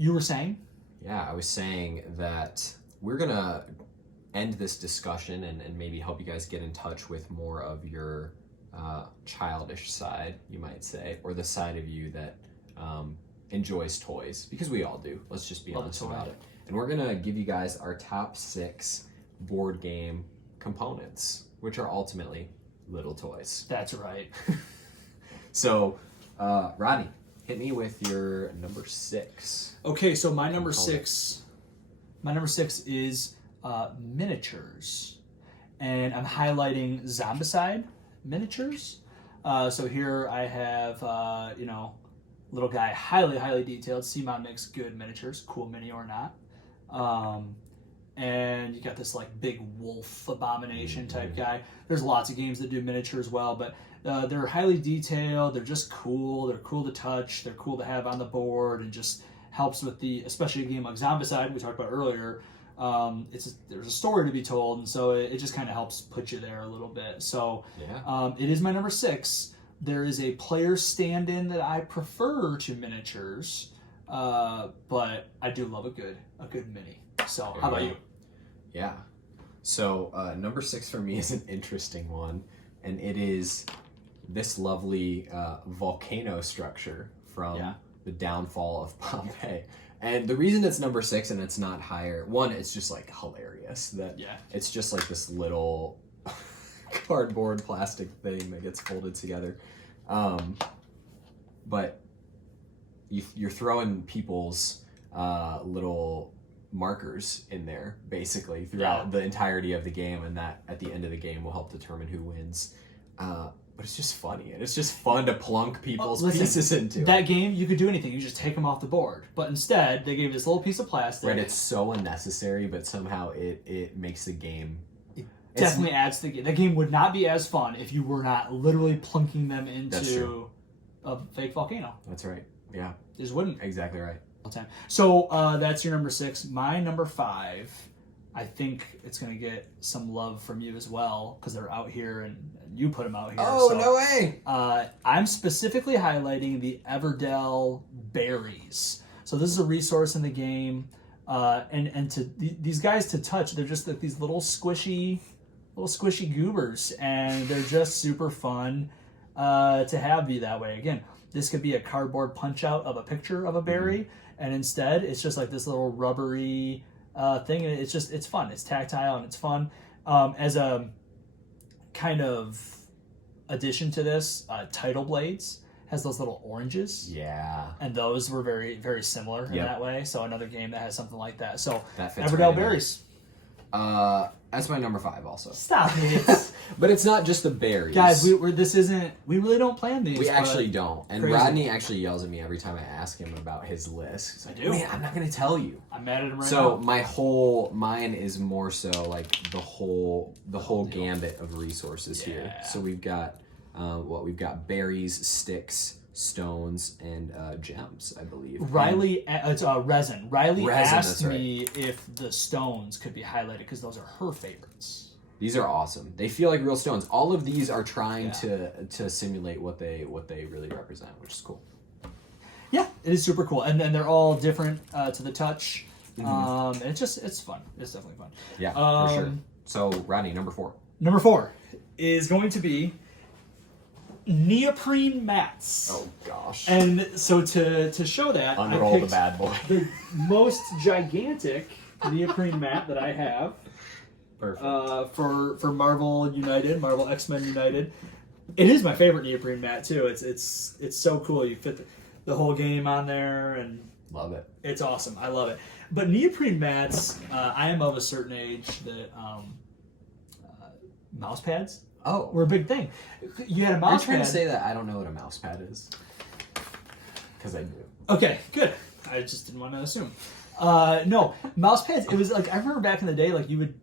You were saying? Yeah, I was saying that we're going to end this discussion and maybe help you guys get in touch with more of your childish side, you might say, or the side of you that enjoys toys, because we all do. Let's just be honest about it. And we're going to give you guys our top 6 board game components, which are ultimately little toys. That's right. So, Rodney, hit me with your number 6. Okay, so my number 6 is miniatures. And I'm highlighting Zombicide miniatures. So here I have, little guy, highly detailed. CMON makes good miniatures, cool mini or not. And you got this like big wolf abomination type guy. There's lots of games that do miniature as well, but they're highly detailed. They're just cool. They're cool to touch. They're cool to have on the board, and just helps with especially a game like Zombicide we talked about earlier. There's a story to be told, and so it just kind of helps put you there a little bit. So it is my number 6. There is a player stand-in that I prefer to miniatures, but I do love a good mini. So how about you? Yeah. So number 6 for me is an interesting one, and it is this lovely volcano structure from the downfall of Pompeii. And the reason it's number 6 and it's not higher, one, it's just like hilarious that it's just like this little cardboard plastic thing that gets folded together. But you're throwing people's little markers in there basically throughout the entirety of the game, and that at the end of the game will help determine who wins. But it's just funny, and it's just fun to plunk people's pieces into that game. You could do anything. You just take them off the board. But instead, they gave this little piece of plastic. Right, it's so unnecessary, but somehow it makes the game... Definitely adds to the game. The game would not be as fun if you were not literally plunking them into a fake volcano. That's right, yeah. It just wouldn't. Exactly right. So that's your number 6. My number 5, I think it's going to get some love from you as well, because they're out here and you put them out here. Oh, so, no way! I'm specifically highlighting the Everdell Berries. So this is a resource in the game, and to these guys to touch, they're just like these little squishy goobers, and they're just super fun to have be that way. Again, this could be a cardboard punch out of a picture of a berry, and instead it's just like this little rubbery thing, and it's fun. It's tactile and it's fun. As a kind of addition to this, Tidal Blades has those little oranges. Yeah. And those were very, very similar in that way. So another game that has something like that. So that fits Everdell Berries. That's my number 5 also. Stop it. But it's not just the berries. Guys, we really don't plan these. We actually don't. And crazy. Rodney actually yells at me every time I ask him about his list. He's like, I do. Man, I'm not going to tell you. I'm mad at him right now. So mine is more so like the whole gambit of resources here. So we've got we've got berries, sticks, stones, and gems, I believe. Riley, it's resin. Riley asked me if the stones could be highlighted because those are her favorites. These are awesome. They feel like real stones. All of these are trying to simulate what they really represent, which is cool. Yeah, it is super cool, and then they're all different to the touch. It's fun. It's definitely fun. Yeah, for sure. So, Rodney, number 4. Number 4 is going to be Neoprene Mats. Oh gosh. And so to show that, unroll the bad boy. The most gigantic neoprene mat that I have. Perfect. For Marvel United, Marvel X-Men United. It is my favorite neoprene mat too. It's so cool. You fit the whole game on there, and love it. It's awesome. I love it. But neoprene mats, I am of a certain age that mouse pads were a big thing. You had a mouse pad. Are you trying to say that I don't know what a mouse pad is? Because I do. Okay, good. I just didn't want to assume. No, mouse pads. It was like I remember back in the day, like you would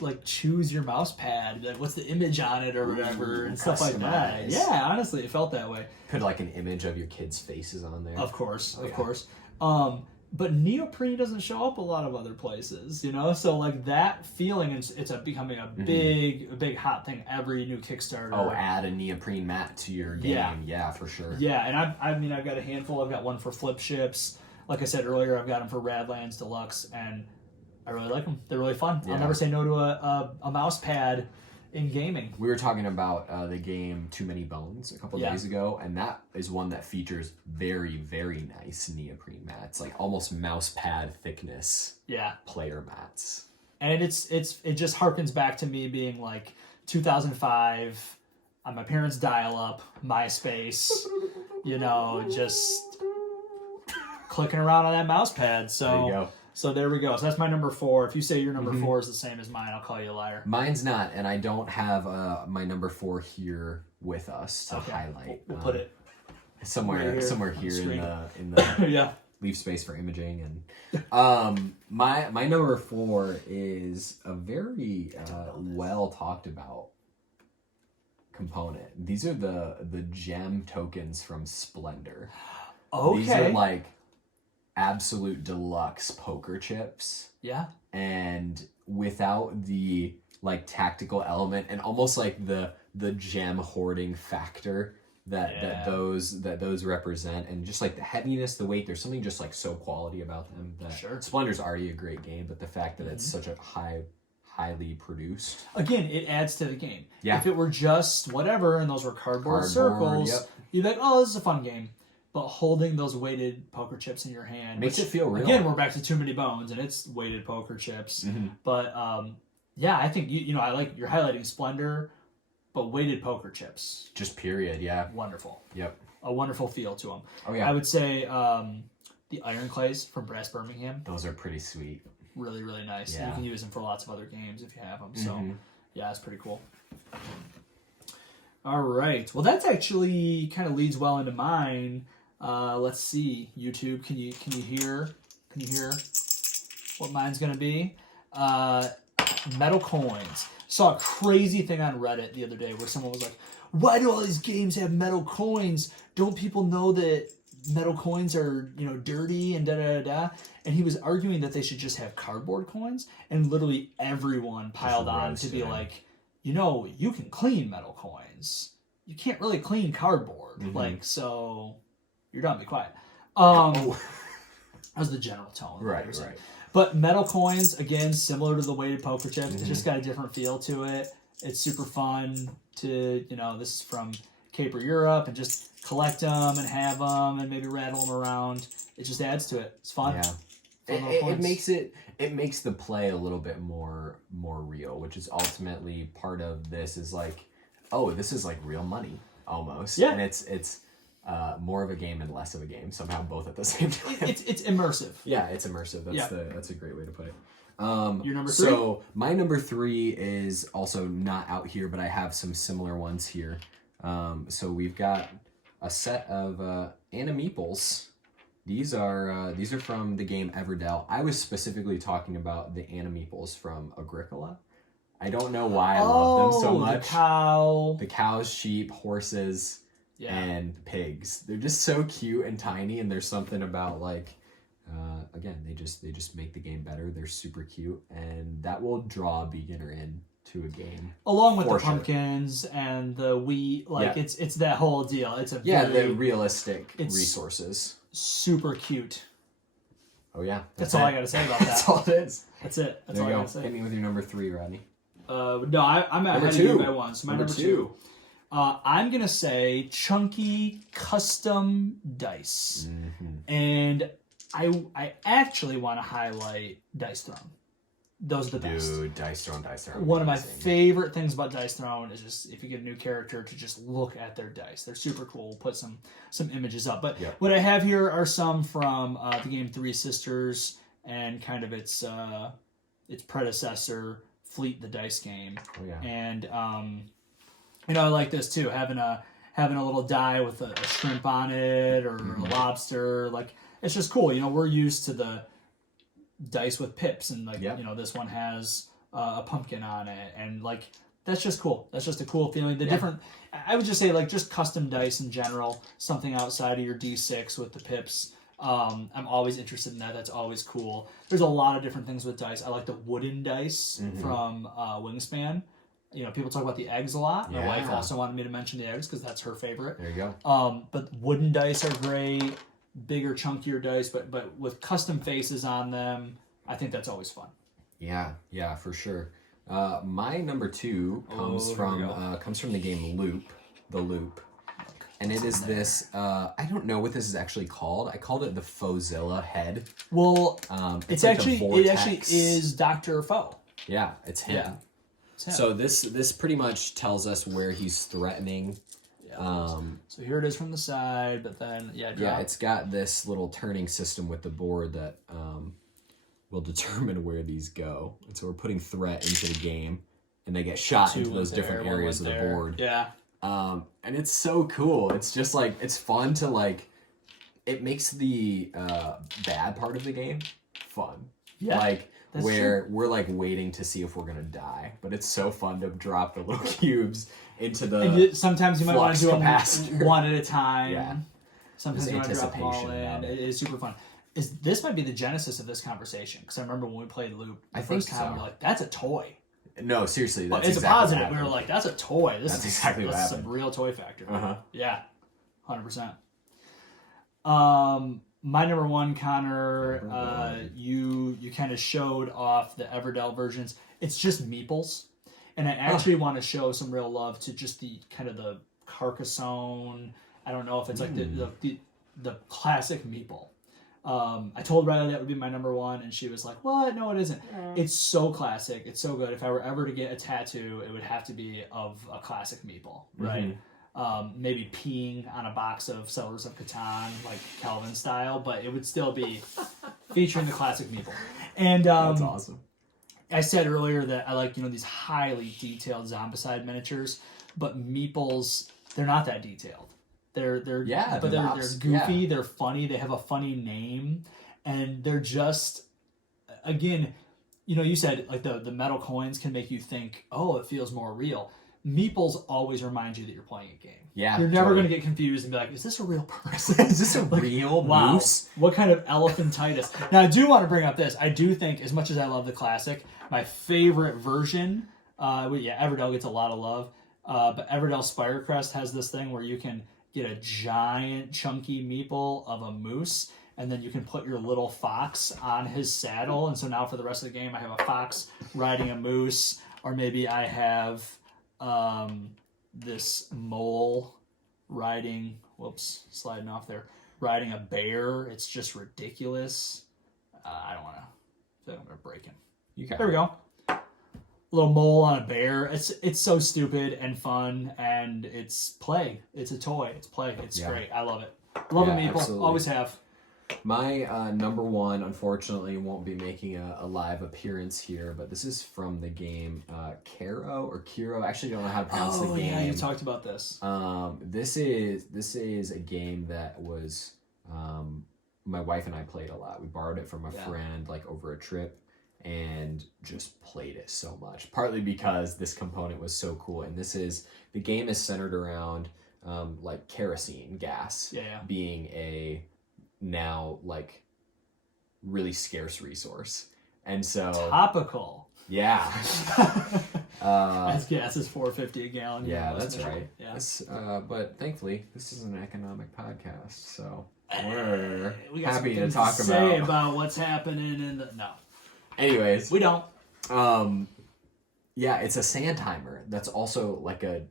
like choose your mouse pad, like what's the image on it or whatever, and stuff like that. Yeah, honestly, it felt that way. Put like an image of your kids' faces on there. Of course. But neoprene doesn't show up a lot of other places, you know. So like that feeling, it's becoming a big hot thing. Every new Kickstarter. Oh, add a neoprene mat to your game. Yeah, for sure. Yeah, and I've got a handful. I've got one for flip ships. Like I said earlier, I've got them for Radlands Deluxe, and I really like them. They're really fun. Yeah. I'll never say no to a mouse pad in gaming. We were talking about the game Too Many Bones a couple days ago, and that is one that features very, very nice neoprene mats, like almost mouse pad thickness. Yeah. Player mats. And it just harkens back to me being like 2005 on my parents' dial-up, MySpace, just clicking around on that mouse pad. So there you go. So there we go. So that's my number 4. If you say your number 4 is the same as mine, I'll call you a liar. Mine's not, and I don't have my number 4 here with us to highlight. We'll put it somewhere here in the yeah. Leave space for imaging. And my number 4 is a very well talked about component. These are the gem tokens from Splendor. Okay. These are like absolute deluxe poker chips. Yeah. And without the like tactical element and almost like the gem hoarding factor that those represent, and just like the heaviness, the weight, there's something just like so quality about them that Splendor's already a great game, but the fact that it's such a highly produced. Again, it adds to the game. Yeah. If it were just whatever and those were cardboard circles, you'd be like, oh, this is a fun game. But holding those weighted poker chips in your hand makes it feel real. Again, we're back to Too Many Bones, and it's weighted poker chips. Mm-hmm. But I think I like you're highlighting Splendor, but weighted poker chips. Just period, yeah. Wonderful. Yep. A wonderful feel to them. Oh yeah. I would say the Iron Clays from Brass Birmingham. Those are pretty sweet. Really, really nice. Yeah. You can use them for lots of other games if you have them. So yeah, it's pretty cool. All right. Well, that's actually kind of leads well into mine. Let's see, YouTube. Can you hear what mine's gonna be? Metal coins. Saw a crazy thing on Reddit the other day where someone was like, "Why do all these games have metal coins? Don't people know that metal coins are dirty and da da da?" And he was arguing that they should just have cardboard coins, and literally everyone piled on to be like, you can clean metal coins. You can't really clean cardboard, so. You're done. Be quiet. That was the general tone. Right. But metal coins, again, similar to the weighted poker chips. It's just got a different feel to it. It's super fun to, this is from Caper Europe, and just collect them and have them and maybe rattle them around. It just adds to it. It's fun. Yeah. It makes the play a little bit more real, which is ultimately part of this is like, oh, this is like real money almost. Yeah. And it's more of a game and less of a game, somehow both at the same time. It's immersive. Yeah, it's immersive. That's a great way to put it. Your number 3? So my number 3 is also not out here, but I have some similar ones here. So we've got a set of Animeeples. These are from the game Everdell. I was specifically talking about the Animeeples from Agricola. I don't know why I love them so much. The cows, sheep, horses. Yeah. And pigs. They're just so cute and tiny, and there's something about like again, they just make the game better. They're super cute, and that will draw a beginner in to a game. Along with the pumpkins and the wheat, it's that whole deal. It's the realistic resources. Super cute. Oh yeah. That's all I gotta say about that. That's all it is. That's it. That's all I gotta say. Hit me with your number 3, Rodney. No, I'm at number 2 by one. So my number 2. I'm going to say chunky custom dice. And I actually want to highlight Dice Throne. Those are the best. Dude, Dice Throne are one of my favorite things about Dice Throne is just if you get a new character to just look at their dice. They're super cool. We'll put some images up. But what I have here are some from the game Three Sisters and kind of its predecessor, Fleet the Dice game. Oh, yeah. And I like this too, having a little die with a shrimp on it or a lobster. Like, it's just cool. We're used to the dice with pips, and this one has a pumpkin on it, and like that's just cool. That's just a cool feeling. Different. I would just say like just custom dice in general, something outside of your D6 with the pips. I'm always interested in that. That's always cool. There's a lot of different things with dice. I like the wooden dice from Wingspan. People talk about the eggs a lot. My wife also wanted me to mention the eggs because that's her favorite. There you go. But wooden dice are great. bigger, chunkier dice, but with custom faces on them. I think that's always fun. Yeah, for sure. My number 2 comes from the game Loop, and it is this. I don't know what this is actually called. I called it the Fauxzilla head. Well, it's it actually is Dr. Faux. Yeah, it's him. Yeah. It's him. So this pretty much tells us where he's threatening. So here it is from the side, but then it's got this little turning system with the board that will determine where these go. And so we're putting threat into the game, and they get shot into those different areas of the board. Yeah. And it's so cool. It's just like, it's fun to like, it makes the bad part of the game fun. Yeah. Like where we're like waiting to see if we're gonna die, but it's so fun to drop the little cubes into the. And sometimes you might want to do them one at a time. Yeah. Sometimes you want to drop them all in. It is super fun. This might be the genesis of this conversation, because I remember when we played Loop the first time, we were like, "That's a toy." No, seriously, that's it's exactly a positive. We were like, "That's a toy." That's exactly what happened. Some real toy factor. Yeah, 100%. My number 1, Connor, you kind of showed off the Everdell versions. It's just Meeples, and I actually want to show some real love to just the kind of the Carcassonne. I don't know if it's like the classic Meeple. I told Riley that would be my number 1, and she was like, "What? No, it isn't." It's so classic. It's so good. If I were ever to get a tattoo, it would have to be of a classic Meeple, right? Maybe peeing on a box of Settlers of Catan, like Calvin style, but it would still be featuring the classic Meeple. And that's awesome. I said earlier that I like these highly detailed Zombicide miniatures, but Meeples, they're not that detailed. They're goofy, yeah. They're funny, they have a funny name, and they're just, again, you said like the metal coins can make you think, oh, it feels more real. Meeples always remind you that you're playing a game. Yeah, you're never going to get confused and be like, is this a real person? Is this a real moose? What kind of elephantitis? Now, I do want to bring up this. I do think, as much as I love the classic, my favorite version, Everdell gets a lot of love, but Everdell Spirecrest has this thing where you can get a giant chunky meeple of a moose, and then you can put your little fox on his saddle, and so now for the rest of the game I have a fox riding a moose, or maybe I have this mole riding riding a bear. It's just ridiculous. I don't want to, I feel like I'm gonna break him. There we go. Little mole on a bear. It's so stupid and fun, and it's play. It's a toy. It's play. It's great. I love it. Love a Meeple. Absolutely. Always have. My number 1, unfortunately, won't be making a live appearance here, but this is from the game Kero or Kero. I actually don't know how to pronounce the game. Oh yeah, you talked about this. This is a game that was my wife and I played a lot. We borrowed it from a friend like over a trip, and just played it so much, partly because this component was so cool. And the game is centered around like kerosene gas being a now like really scarce resource, and so topical. Yeah. As gas is $4.50 a gallon. Yeah, that's right. Yeah. But thankfully this is an economic podcast, so we're happy to talk about what's happening in the Anyways, we don't. It's a sand timer that's also like a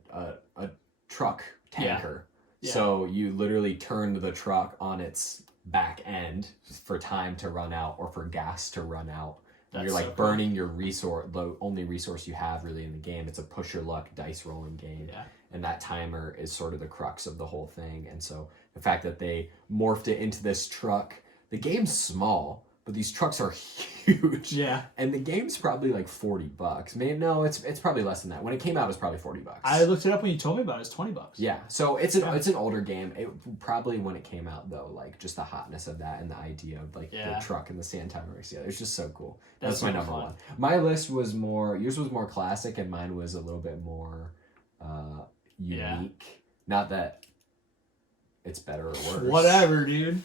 truck tanker. Yeah. So you literally turn the truck on its back end for time to run out or for gas to run out. You're like burning your resource, the only resource you have really in the game. It's a push your luck dice rolling game. Yeah. And that timer is sort of the crux of the whole thing. And so the fact that they morphed it into this truck, the game's small, but these trucks are huge. Yeah. And the game's probably like $40. Maybe no, it's probably less than that. When it came out, it was probably $40. I looked it up when you told me about it. It's $20. Yeah. So it's an older game. It probably when it came out though, like just the hotness of that and the idea of like the truck and the sand timer race together. It's just so cool. That's my number 1. My list was yours was more classic, and mine was a little bit more unique. Not that it's better or worse. Whatever, dude.